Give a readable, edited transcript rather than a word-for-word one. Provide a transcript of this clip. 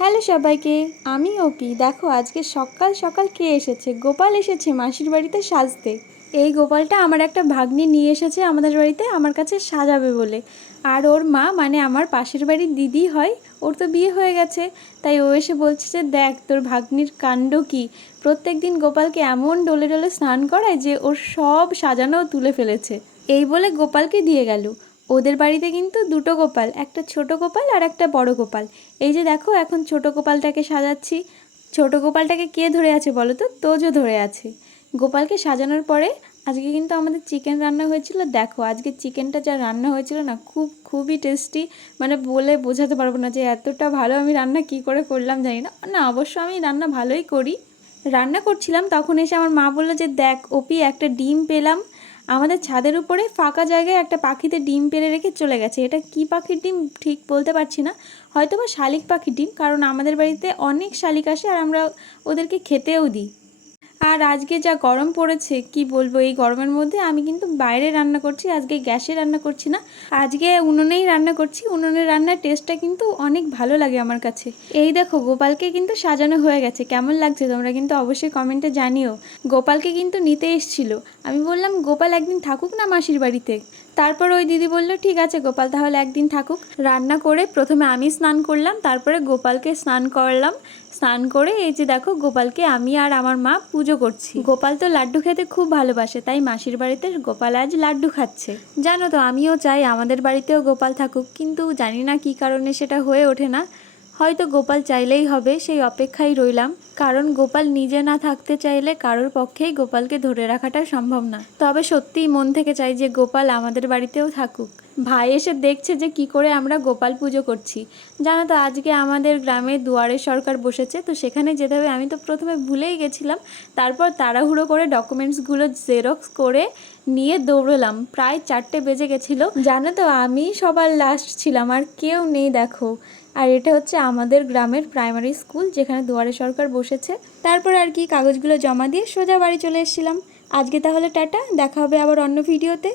Hello সবাইকে, আমি অপি। দেখো আজকে সকাল সকাল কে এসেছে? গোপাল এসেছে মাসির বাড়িতে সাজতে। এই গোপালটা আমার একটা ভাগ্নি নিয়ে এসেছে আমাদের বাড়িতে আমার কাছে সাজাবে বলে। আর ওর মা মানে আমার পাশের বাড়ির দিদি হয়, ওর তো বিয়ে হয়ে গেছে, তাই ও এসে বলছে যে দেখ তোর ভাগ্নির কাণ্ড কি। প্রত্যেক দিন গোপালকে এমন ডোলে ডোলে স্নান করায় যে ওর সব সাজানো তুলে ফেলেছে। এই বলে গোপালকে দিয়ে গেল। ওদের বাড়িতে কিন্তু দুটো গোপাল, একটা ছোট গোপাল আর একটা বড় গোপাল। এই যে দেখো এখন ছোট গোপালটাকে সাজাচ্ছি। ছোট গোপালটাকে কে ধরে আছে বলো তো? তোজো ধরে আছে। গোপালকে সাজানোর পরে আজকে কিন্তু আমাদের চিকেন রান্না হয়েছিল। দেখো আজকে চিকেনটা যা রান্না হয়েছিল না, খুবই টেস্টি। মানে বলে বোঝাতে পারবো না যে এতটা ভালো আমি রান্না কি করে করলাম জানি না। না, অবশ্য আমি রান্না ভালোই করি। রান্না করছিলাম তখন এসে আমার মা বললো যে দেখ অপি, একটা ডিম পেলাম আমাদের ছাদের উপরে ফাঁকা জায়গায়। একটা পাখিতে ডিম পেড়ে রেখে চলে গেছে। এটা কি পাখির ডিম ঠিক বলতে পারছি না, হয়তো বা শালিক পাখির ডিম, কারণ আমাদের বাড়িতে অনেক শালিক আসে আর আমরা ওদেরকে খেতেও দিই। আর আজকে যা গরম পড়েছে কি বলবো, এই গরমের মধ্যে আমি কিন্তু বাইরে রান্না করছি, আজকে গ্যাসে রান্না করছি না, আজকে উনুনেই রান্না করছি। উনুনের রান্নার টেস্টটা কিন্তু অনেক ভালো লাগে আমার কাছে। এই দেখো গোপালকে কিন্তু সাজানো হয়ে গেছে, কেমন লাগছে তোমরা কিন্তু অবশ্যই কমেন্টে জানিও। গোপালকে কিন্তু নিতে এসেছিল, আমি বললাম গোপাল একদিন থাকুক না মাসির বাড়িতে। তারপর ওই দিদি বলল ঠিক আছে গোপাল তাহলে একদিন থাকুক। রান্না করে প্রথমে আমি স্নান করলাম, তারপরে গোপালকে স্নান করলাম। স্নান করে এই যে দেখো গোপালকে আমি আর আমার মা পুজো করছি। গোপাল তো লাড্ডু খেতে খুব ভালোবাসে, তাই মাসির বাড়িতে গোপাল আজ লাড্ডু খাচ্ছে। জানো তো আমিও চাই আমাদের বাড়িতেও গোপাল থাকুক, কিন্তু জানি না কি কারণে সেটা হয়ে ওঠে না। হয়তো গোপাল চাইলেই হবে, সেই অপেক্ষায় রইলাম। কারণ গোপাল নিজে না থাকতে চাইলে কারোর পক্ষেই গোপালকে ধরে রাখাটা সম্ভব না। তবে সত্যিই মন থেকে চাই যে গোপাল আমাদের বাড়িতেও থাকুক। ভাই এসে দেখছে যে কি করে আমরা গোপাল পুজো করছি। জানো তো আজকে আমাদের গ্রামে দুয়ারে সরকার বসেছে, তো সেখানে যেতে হবে। আমি তো প্রথমে ভুলেই গেছিলাম, তারপর তাড়াহুড়ো করে ডকুমেন্টসগুলো জেরক্স করে নিয়ে দৌড়লাম। প্রায় 4টে বেজে গেছিলো। জানো তো আমি সবার লাস্ট ছিলাম, আর কেউ নেই দেখো। আর এটা হচ্ছে আমাদের গ্রামের প্রাইমারি স্কুল যেখানে দুয়ারে সরকার বসেছে। তারপর আর কি কাগজগুলো জমা দিয়ে সোজা বাড়ি চলে এসেছিলাম। আজকে তাহলে টাটা, দেখা হবে আবার অন্য ভিডিওতে।